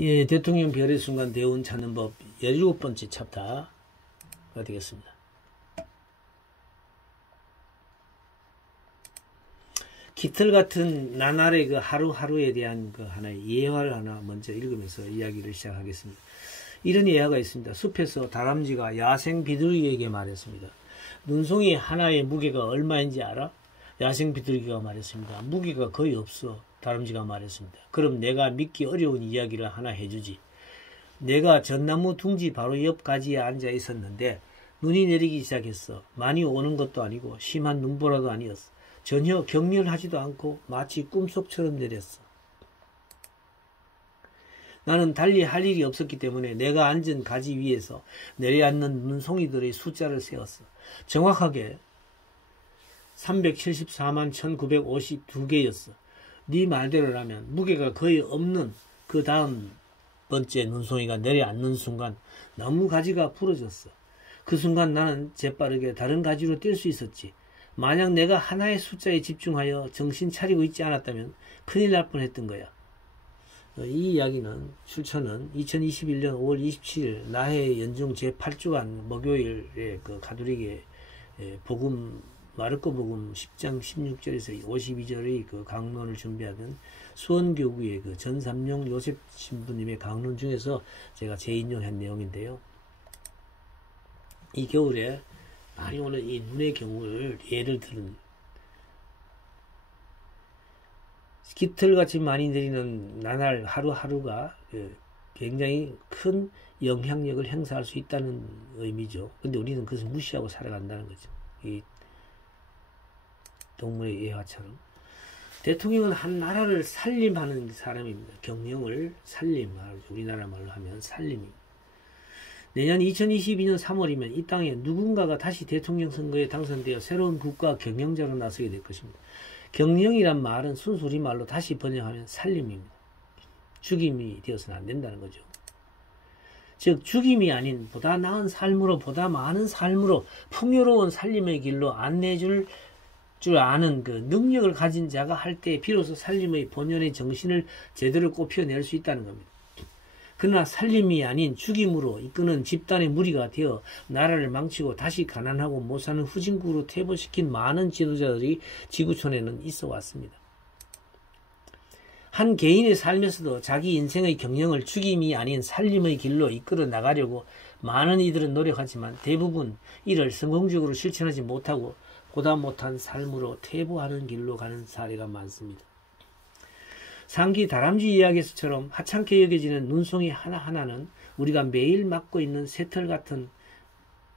예, 대통령 별의 순간 대운 찾는 법 17번째 챕터가 되겠습니다. 깃털 같은 나날의 그 하루하루에 대한 그 하나의 예화를 하나 먼저 읽으면서 이야기를 시작하겠습니다. 이런 예화가 있습니다. 숲에서 다람쥐가 야생 비둘기에게 말했습니다. 눈송이 하나의 무게가 얼마인지 알아? 야생 비둘기가 말했습니다. 무게가 거의 없어. 다람쥐가 말했습니다. 그럼 내가 믿기 어려운 이야기를 하나 해주지. 내가 전나무 둥지 바로 옆 가지에 앉아 있었는데 눈이 내리기 시작했어. 많이 오는 것도 아니고 심한 눈보라도 아니었어. 전혀 격렬하지도 않고 마치 꿈속처럼 내렸어. 나는 달리 할 일이 없었기 때문에 내가 앉은 가지 위에서 내려앉는 눈송이들의 숫자를 세었어. 정확하게 374만 1952개였어. 네 말대로라면 무게가 거의 없는 그 다음 번째 눈송이가 내려앉는 순간 나무 가지가 부러졌어. 그 순간 나는 재빠르게 다른 가지로 뛸 수 있었지. 만약 내가 하나의 숫자에 집중하여 정신 차리고 있지 않았다면 큰일 날 뻔했던 거야. 이 이야기는 출처는 2021년 5월 27일 나해 연중 제8주간 목요일에 그 가톨릭의 복음 마르코 복음 10장 16절에서 52절의 그 강론을 준비하던 수원교구의 그 전삼룡 요셉 신부님의 강론 중에서 제가 재인용한 내용인데요. 이 겨울에 많이 오는 이 눈의 경우를 예를 들은 깃털같이 많이 내리는 나날 하루하루가 굉장히 큰 영향력을 행사할 수 있다는 의미죠. 근데 우리는 그것을 무시하고 살아간다는 거죠. 이 동물의 예화처럼. 대통령은 한 나라를 살림하는 사람입니다. 경영을 살림하죠. 우리나라 말로 하면 살림입니다. 내년 2022년 3월이면 이 땅에 누군가가 다시 대통령 선거에 당선되어 새로운 국가 경영자로 나서게 될 것입니다. 경영이란 말은 순수 우리말로 다시 번역하면 살림입니다. 죽임이 되어서는 안 된다는 거죠. 즉 죽임이 아닌 보다 나은 삶으로 보다 많은 삶으로 풍요로운 살림의 길로 안내해 줄 아는 그 능력을 가진 자가 할 때 비로소 살림의 본연의 정신을 제대로 꼽혀낼 수 있다는 겁니다. 그러나 살림이 아닌 죽임으로 이끄는 집단의 무리가 되어 나라를 망치고 다시 가난하고 못 사는 후진국으로 퇴보시킨 많은 지도자들이 지구촌에는 있어 왔습니다. 한 개인의 삶에서도 자기 인생의 경영을 죽임이 아닌 살림의 길로 이끌어 나가려고 많은 이들은 노력하지만 대부분 이를 성공적으로 실천하지 못하고 보다 못한 삶으로 퇴보하는 길로 가는 사례가 많습니다. 상기 다람쥐 이야기에서처럼 하찮게 여겨지는 눈송이 하나하나는 우리가 매일 맞고 있는 새털 같은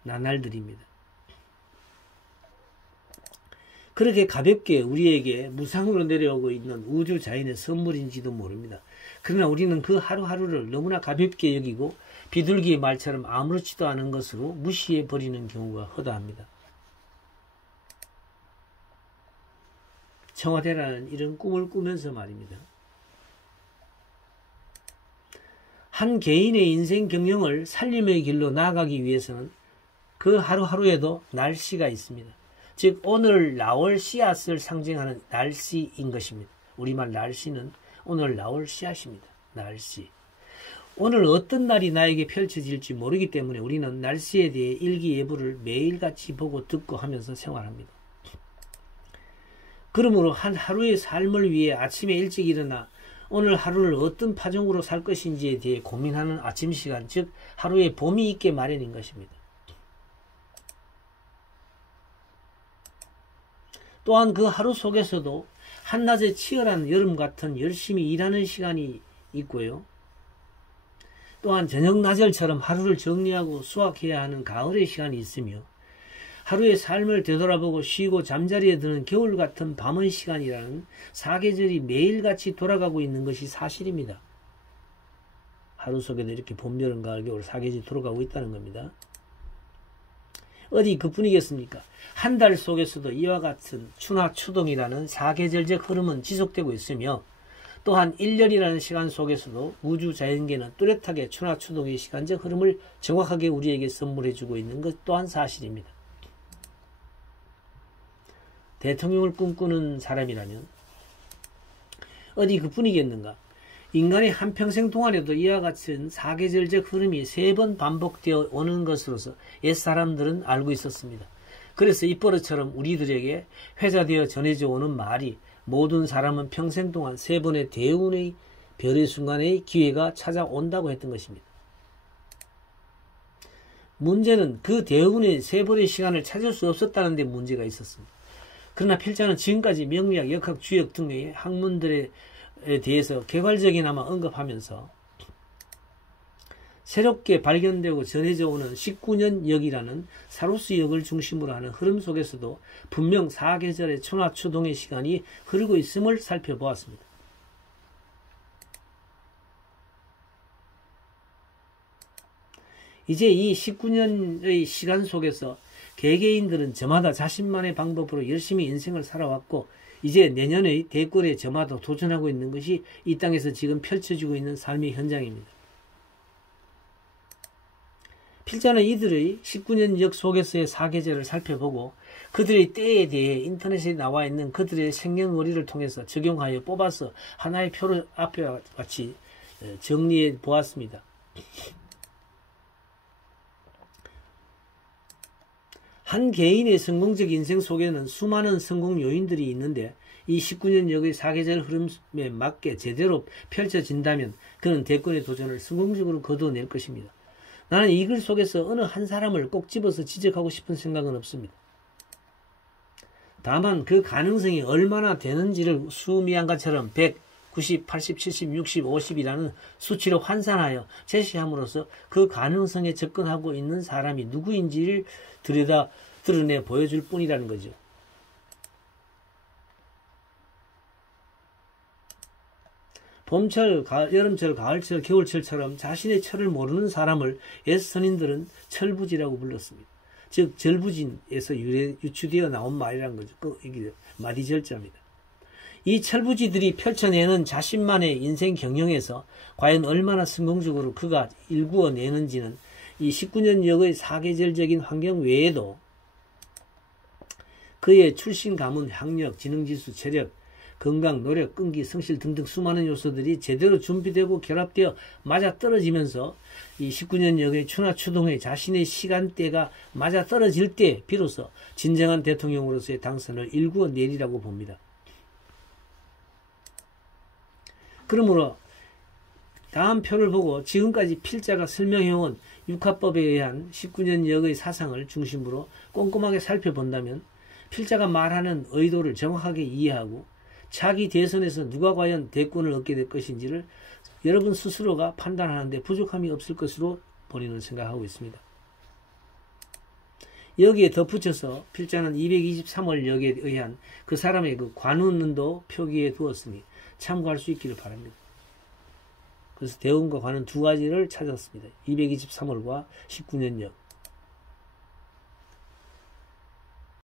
나날들입니다. 그렇게 가볍게 우리에게 무상으로 내려오고 있는 우주 자연의 선물인지도 모릅니다. 그러나 우리는 그 하루하루를 너무나 가볍게 여기고 비둘기의 말처럼 아무렇지도 않은 것으로 무시해 버리는 경우가 허다합니다. 청와대라는 이런 꿈을 꾸면서 말입니다. 한 개인의 인생 경영을 살림의 길로 나아가기 위해서는 그 하루하루에도 날씨가 있습니다. 즉 오늘 나올 씨앗을 상징하는 날씨인 것입니다. 우리말 날씨는 오늘 나올 씨앗입니다. 날씨. 오늘 어떤 날이 나에게 펼쳐질지 모르기 때문에 우리는 날씨에 대해 일기예보를 매일같이 보고 듣고 하면서 생활합니다. 그러므로 한 하루의 삶을 위해 아침에 일찍 일어나 오늘 하루를 어떤 파종으로 살 것인지에 대해 고민하는 아침 시간, 즉 하루에 봄이 있게 마련인 것입니다. 또한 그 하루 속에서도 한낮에 치열한 여름 같은 열심히 일하는 시간이 있고요. 또한 저녁 낮을처럼 하루를 정리하고 수확해야 하는 가을의 시간이 있으며 하루의 삶을 되돌아보고 쉬고 잠자리에 드는 겨울 같은 밤의 시간이라는 사계절이 매일같이 돌아가고 있는 것이 사실입니다. 하루 속에도 이렇게 봄, 여름, 가을, 겨울 사계절이 돌아가고 있다는 겁니다. 어디 그뿐이겠습니까? 한 달 속에서도 이와 같은 추나 추동이라는 사계절적 흐름은 지속되고 있으며 또한 1년이라는 시간 속에서도 우주 자연계는 뚜렷하게 추나 추동의 시간적 흐름을 정확하게 우리에게 선물해주고 있는 것 또한 사실입니다. 대통령을 꿈꾸는 사람이라면 어디 그뿐이겠는가? 인간의 한평생 동안에도 이와 같은 사계절적 흐름이 3번 반복되어 오는 것으로서 옛사람들은 알고 있었습니다. 그래서 입버릇처럼 우리들에게 회자되어 전해져 오는 말이 모든 사람은 평생 동안 3번의 대운의 별의 순간의 기회가 찾아온다고 했던 것입니다. 문제는 그 대운의 3번의 시간을 찾을 수 없었다는 데 문제가 있었습니다. 그러나 필자는 지금까지 명리학, 역학, 주역 등의 학문들에 대해서 개괄적이나마 언급하면서 새롭게 발견되고 전해져 오는 19년역이라는 사루스역을 중심으로 하는 흐름 속에서도 분명 4계절의春夏秋冬의 시간이 흐르고 있음을 살펴보았습니다. 이제 이 19년의 시간 속에서 개개인들은 저마다 자신만의 방법으로 열심히 인생을 살아왔고 이제 내년의 대권에 저마다 도전하고 있는 것이 이 땅에서 지금 펼쳐지고 있는 삶의 현장입니다. 필자는 이들의 19년역 속에서의 사계절을 살펴보고 그들의 때에 대해 인터넷에 나와 있는 그들의 생년월일을 통해서 적용하여 뽑아서 하나의 표를 앞에 같이 정리해 보았습니다. 한 개인의 성공적 인생 속에는 수많은 성공 요인들이 있는데 이 19년역의 사계절 흐름에 맞게 제대로 펼쳐진다면 그는 대권의 도전을 성공적으로 거두어낼 것입니다. 나는 이 글 속에서 어느 한 사람을 꼭 집어서 지적하고 싶은 생각은 없습니다. 다만 그 가능성이 얼마나 되는지를 수미양가처럼 100, 90, 80, 70, 60, 50이라는 수치로 환산하여 제시함으로써 그 가능성에 접근하고 있는 사람이 누구인지를 드러내 보여줄 뿐이라는 거죠. 봄철, 여름철, 가을철, 겨울철처럼 자신의 철을 모르는 사람을 옛 선인들은 철부지라고 불렀습니다. 즉 절부진에서 유추되어 나온 말이라는 거죠. 이게 마디절자입니다. 이 철부지들이 펼쳐내는 자신만의 인생 경영에서 과연 얼마나 성공적으로 그가 일구어내는지는 이 19년역의 사계절적인 환경 외에도 그의 출신 가문, 학력, 지능지수, 체력, 건강, 노력, 끈기, 성실 등등 수많은 요소들이 제대로 준비되고 결합되어 맞아떨어지면서 이 19년역의春夏秋冬의 자신의 시간대가 맞아떨어질 때 비로소 진정한 대통령으로서의 당선을 일구어내리라고 봅니다. 그러므로 다음 표를 보고 지금까지 필자가 설명해온 육화법에 의한 19년역의 사상을 중심으로 꼼꼼하게 살펴본다면 필자가 말하는 의도를 정확하게 이해하고 차기 대선에서 누가 과연 대권을 얻게 될 것인지를 여러분 스스로가 판단하는데 부족함이 없을 것으로 본인은 생각하고 있습니다. 여기에 덧붙여서 필자는 223월역에 의한 그 사람의 그 관운도 표기해 두었으니 참고할 수 있기를 바랍니다. 그래서 대운과 관운 두 가지를 찾았습니다. 223월과 19년역.